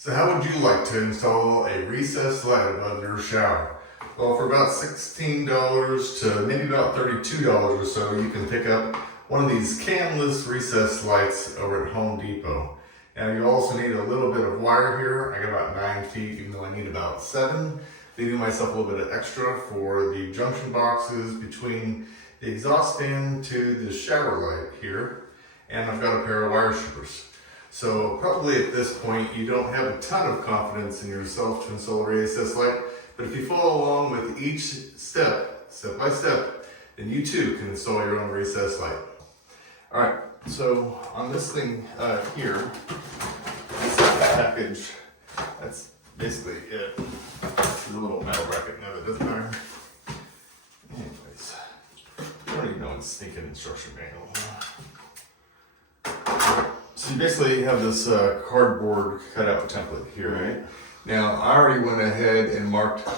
So how would you like to install a recessed light above your shower? Well, for about $16 to maybe about $32 or so, you can pick up one of these Canless recessed lights over at Home Depot. Now you also need a little bit of wire here. I got about 9 feet, even though I need about 7. Leaving myself a little bit of extra for the junction boxes between the exhaust fan to the shower light here. And I've got a pair of wire strippers. So probably at this point, you don't have a ton of confidence in yourself to install a recessed light, but if you follow along with each step by step, then you too can install your own recessed light. All right, so on this thing here, this package, that's basically it. There's a little metal bracket now that doesn't matter. Anyways, I don't even know it's stinking instruction manual. So you basically have this cardboard cutout template here, right? Now, I already went ahead and marked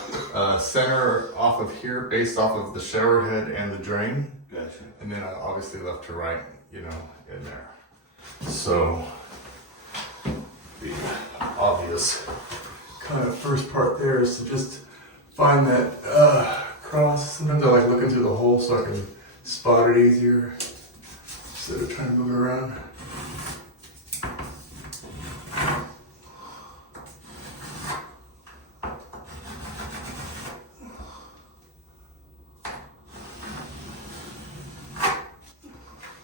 center off of here, based off of the shower head and the drain. Gotcha. And then obviously left to right, you know, in there. So, the obvious kind of first part there is to just find that cross. Sometimes I like looking through the hole so I can spot it easier instead of trying to move it around.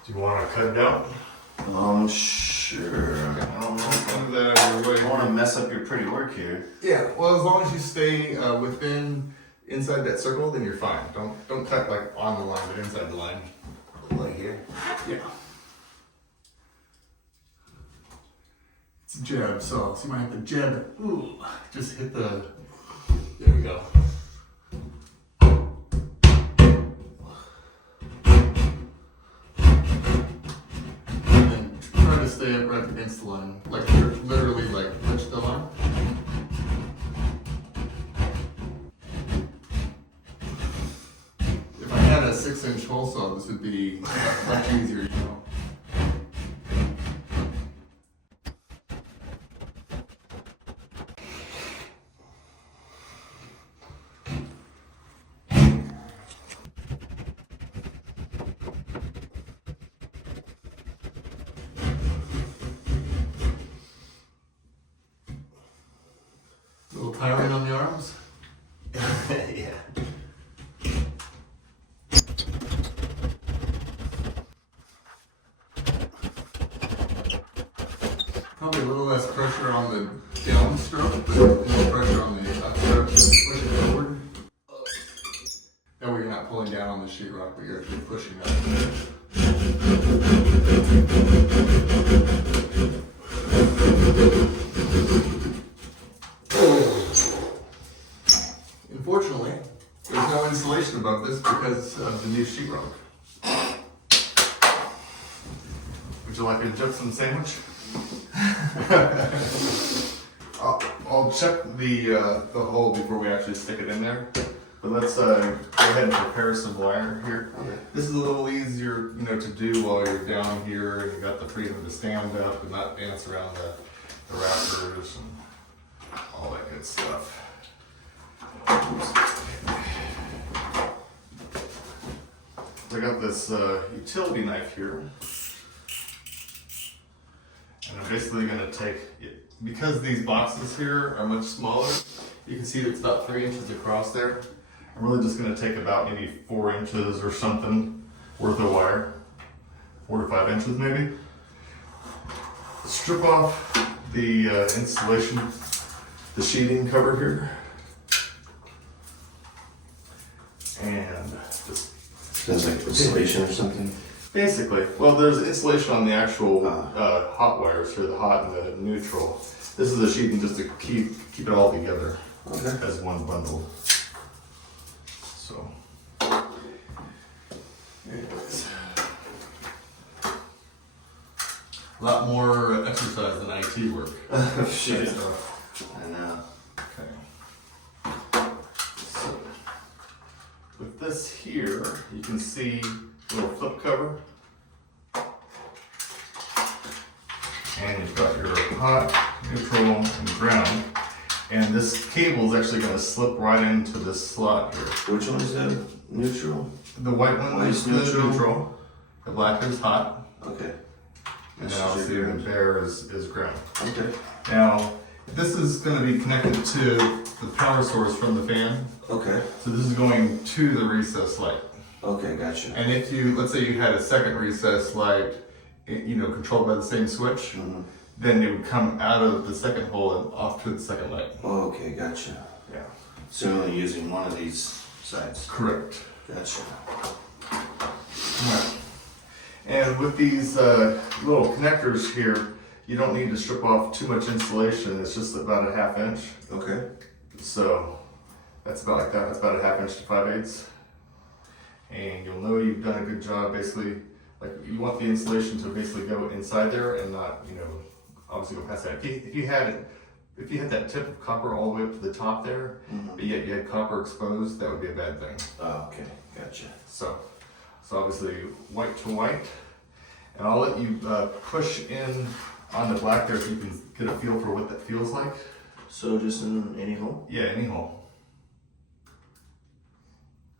Do you want to cut it out? Sure. I don't know if I don't want to mess up your pretty work here. Yeah, well, as long as you stay inside that circle, then you're fine. Don't cut like on the line, but inside the line. Like here? Yeah. It's a jab, so you might have to jab it. Ooh, just hit the. There we go. Stay up right against the line, like you're literally like touch the line. If I had a 6-inch hole saw, this would be much easier, you know. Little tiring on the arms? Yeah. Probably a little less pressure on the downstroke, but more pressure on the upstroke to push it forward. That way you're not pulling down on the sheetrock, but you're actually pushing up. Unfortunately, there's no insulation above this because of the new sheetrock. Would you like a Jefferson sandwich? I'll check the hole before we actually stick it in there. But let's go ahead and prepare some wire here. Okay. This is a little easier, you know, to do while you're down here and you got the freedom to stand up and not dance around the rafters and all that good stuff. I got this utility knife here, and I'm basically going to take it, because these boxes here are much smaller, you can see it's about 3 inches across there. I'm really just going to take about maybe 4 inches or something worth of wire, 4 to 5 inches maybe. Strip off the insulation, the sheeting cover here. And just Sounds like insulation or something. basically, well, there's insulation on the actual hot wires here, the hot and the neutral. This is the sheeting just to keep it all together as one bundle. So, anyways, a lot more exercise than IT work. Shit. I know. Okay. So, with this here, you can see a little flip cover. And you've got your hot, neutral, and ground. And this cable is actually going to slip right into this slot here. Which one is the neutral? The white one is the neutral. The black is hot. Okay. And then obviously the bare is ground. Okay. Now, this is going to be connected to the power source from the fan. Okay. So this is going to the recessed light. Okay, gotcha. And if you, let's say you had a second recessed light, you know, controlled by the same switch, then it would come out of the second hole and off to the second light. Okay, gotcha. Yeah. So you're only using one of these sides? Correct. Gotcha. Right. And with these little connectors here, you don't need to strip off too much insulation. It's just about a 1/2 inch. Okay. So that's about like that. That's about a 1/2 inch to 5/8. And you'll know you've done a good job. Basically, like you want the insulation to basically go inside there and not, you know, obviously go past that. If you had that tip of copper all the way up to the top there, but yet you had copper exposed, that would be a bad thing. Oh, okay, gotcha. So obviously white to white, and I'll let you push in on the black there so you can get a feel for what that feels like. So just in any hole? Yeah, any hole.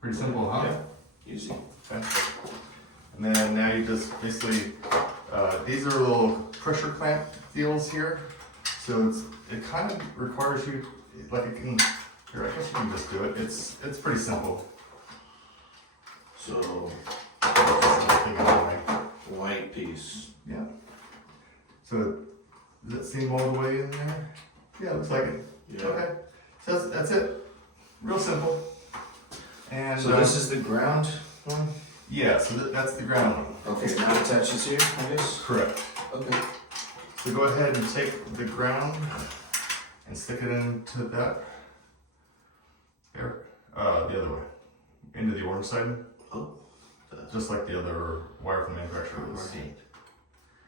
Pretty simple, huh? Yeah, easy. Okay. And then now you just basically, these are little pressure clamp deals here. So it kind of requires you, like it can, here, I guess you can just do it. It's pretty simple. So, white piece. Yeah. So, does it seem all the way in there? Yeah, looks like it. Yeah. Okay. So that's it. Real simple. And So this is the ground one? yeah, so that's the ground one. Okay, now it attaches here, I guess? Correct. Okay. So go ahead and take the ground and stick it into that. Here, the other way. Into the orange side. Oh. Just like the other wire from manufacturers. Right.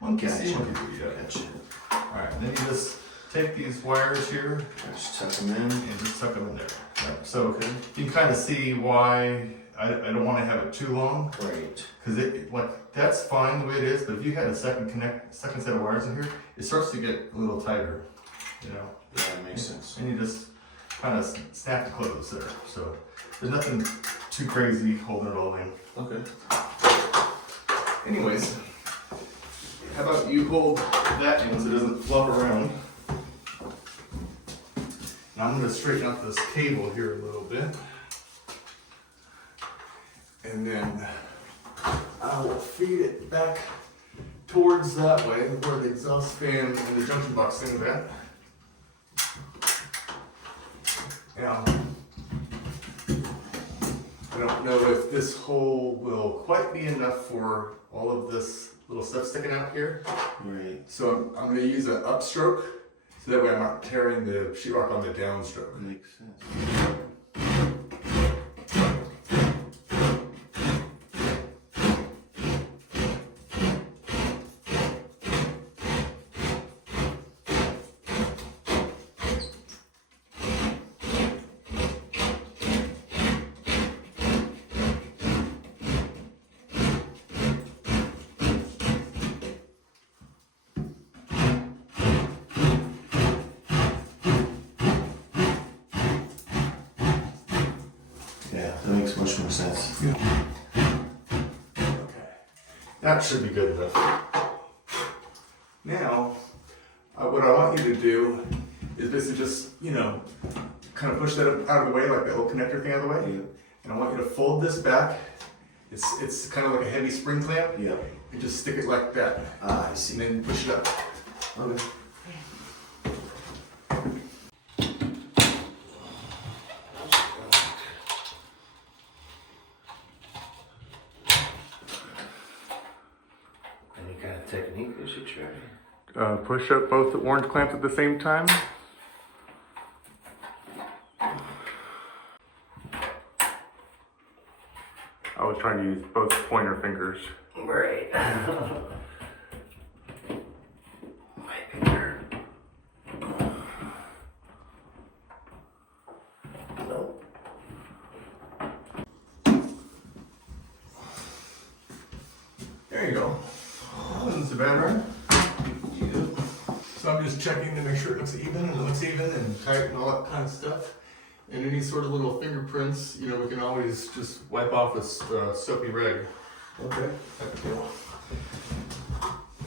Monkey Gotcha. see, monkey do, yeah. Gotcha. Alright, then you just take these wires here Just tuck them in. and just tuck them in there. Right. So you can kind of see why I don't want to have it too long. Right. Because it like that's fine the way it is, but if you had a second set of wires in here, it starts to get a little tighter, you know. Yeah, that makes sense. And you just kind of snap the close there. So there's nothing too crazy holding it all in. Okay. Anyways, how about you hold that in so it doesn't flop around. Now I'm going to straighten out this cable here a little bit. And then I will feed it back towards that way where the exhaust fan and the junction box thing is at. Now, I don't know if this hole will quite be enough for all of this little stuff sticking out here. Right. So I'm going to use an upstroke so that way I'm not tearing the sheetrock on the downstroke. Makes sense. Yeah, that makes much more sense. Okay, that should be good enough. Now, what I want you to do is basically just, you know, kind of push that out of the way, like that little connector thing out of the way. Yeah. And I want you to fold this back. It's kind of like a heavy spring clamp. Yeah. And just stick it like that. Ah, I see. And then push it up. Okay. Any kind of technique I should try? Push up both the orange clamps at the same time. I was trying to use both pointer fingers. Right. My finger. Nope. There you go. That wasn't so bad, right? Yeah. So So I'm just checking to make sure it looks even, and it looks even and tight and all that kind of stuff. And any sort of little fingerprints, you know, we can always just wipe off with soapy rag. Okay.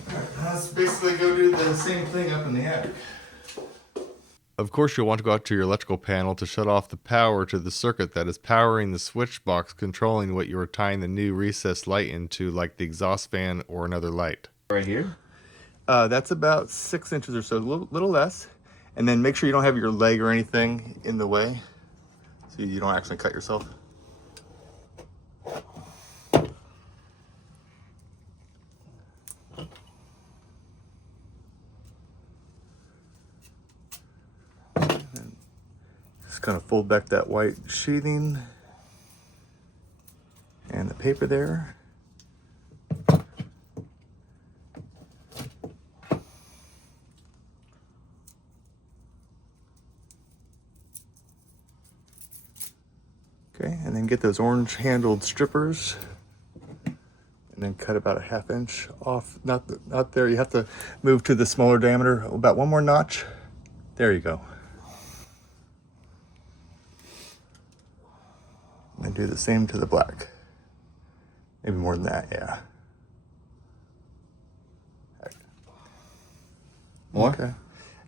Alright, let's basically go do the same thing up in the attic. Of course, you'll want to go out to your electrical panel to shut off the power to the circuit that is powering the switch box controlling what you are tying the new recessed light into, like the exhaust fan or another light. Right here? That's about 6 inches or so, a little less. And then make sure you don't have your leg or anything in the way so you don't actually cut yourself. Just kind of fold back that white sheathing and the paper there. Okay, and then get those orange handled strippers and then cut about a 1/2 inch off. Not there, you have to move to the smaller diameter, about 1 more notch. There you go. And do the same to the black. Maybe more than that, yeah. More? Okay.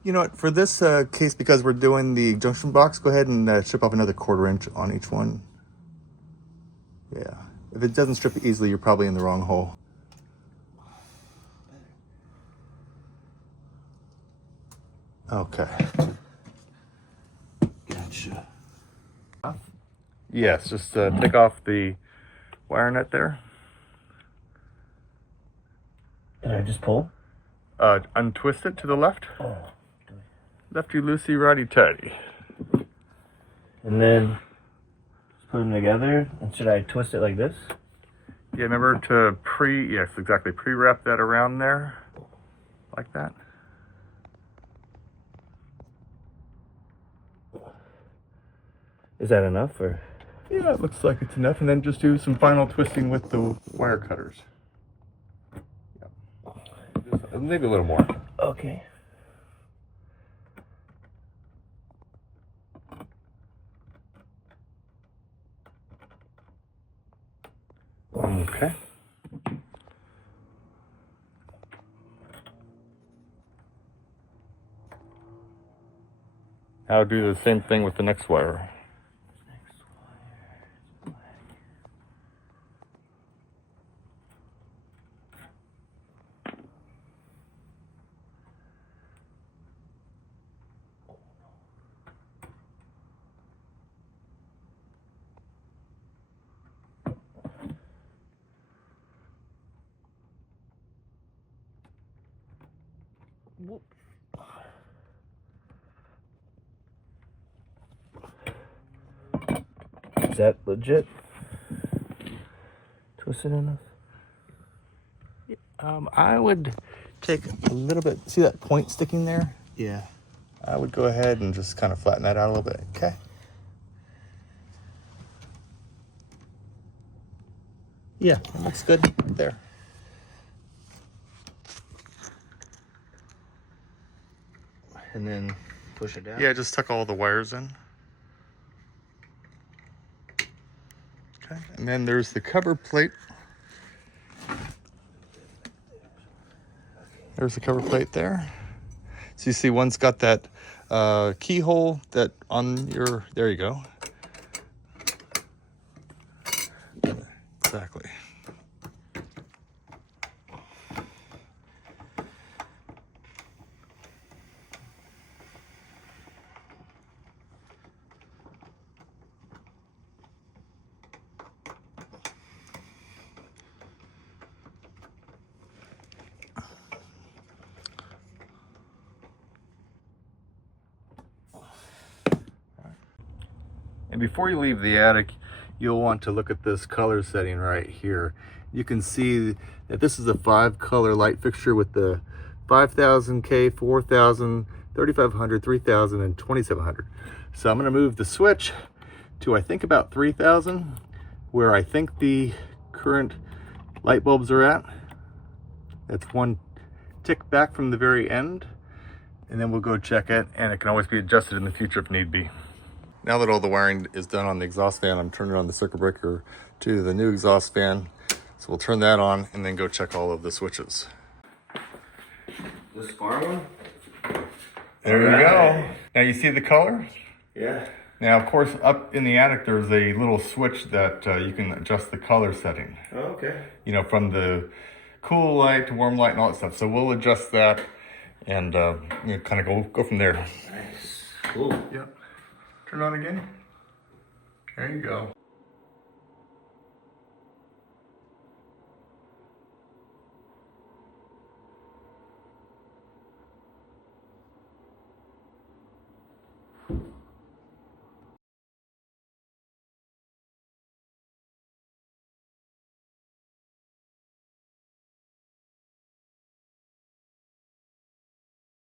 You know what, for this case, because we're doing the junction box, go ahead and strip off another 1/4 inch on each one. Yeah. If it doesn't strip easily, you're probably in the wrong hole. Okay. Gotcha. Yes, just take off the wire nut there. Did I just pull? Untwist it to the left. Oh. Lefty loosey, righty tighty. And then just put them together. And should I twist it like this? Yeah, remember to yes, exactly. Pre-wrap that around there, like that. Is that enough or? Yeah, it looks like it's enough. And then just do some final twisting with the wire cutters. Yep. Just maybe a little more. Okay. Okay. Now do the same thing with the next wire. Is that legit? Twisted enough? I would take a little bit, see that point sticking there? Yeah. I would go ahead and just kind of flatten that out a little bit, okay? Yeah, that looks good there. And then push it down? Yeah, just tuck all the wires in. Okay, and then there's the cover plate. There's the cover plate there. So you see one's got that keyhole that on your, there you go. Exactly. And before you leave the attic, you'll want to look at this color setting right here. You can see that this is a 5-color light fixture with the 5000K, 4000, 3500, 3000, and 2700. So I'm going to move the switch to, I think, about 3000, where I think the current light bulbs are at. That's one tick back from the very end. and then we'll go check it, and it can always be adjusted in the future if need be. Now that all the wiring is done on the exhaust fan, I'm turning on the circuit breaker to the new exhaust fan. So we'll turn that on and then go check all of the switches. This far one? There you go. Now you see the color? Yeah. Now, of course, up in the attic, there's a little switch that you can adjust the color setting. Oh, okay. You know, from the cool light to warm light and all that stuff. So we'll adjust that and kind of go from there. Nice. Cool. Yep. Turn it on again. There you go.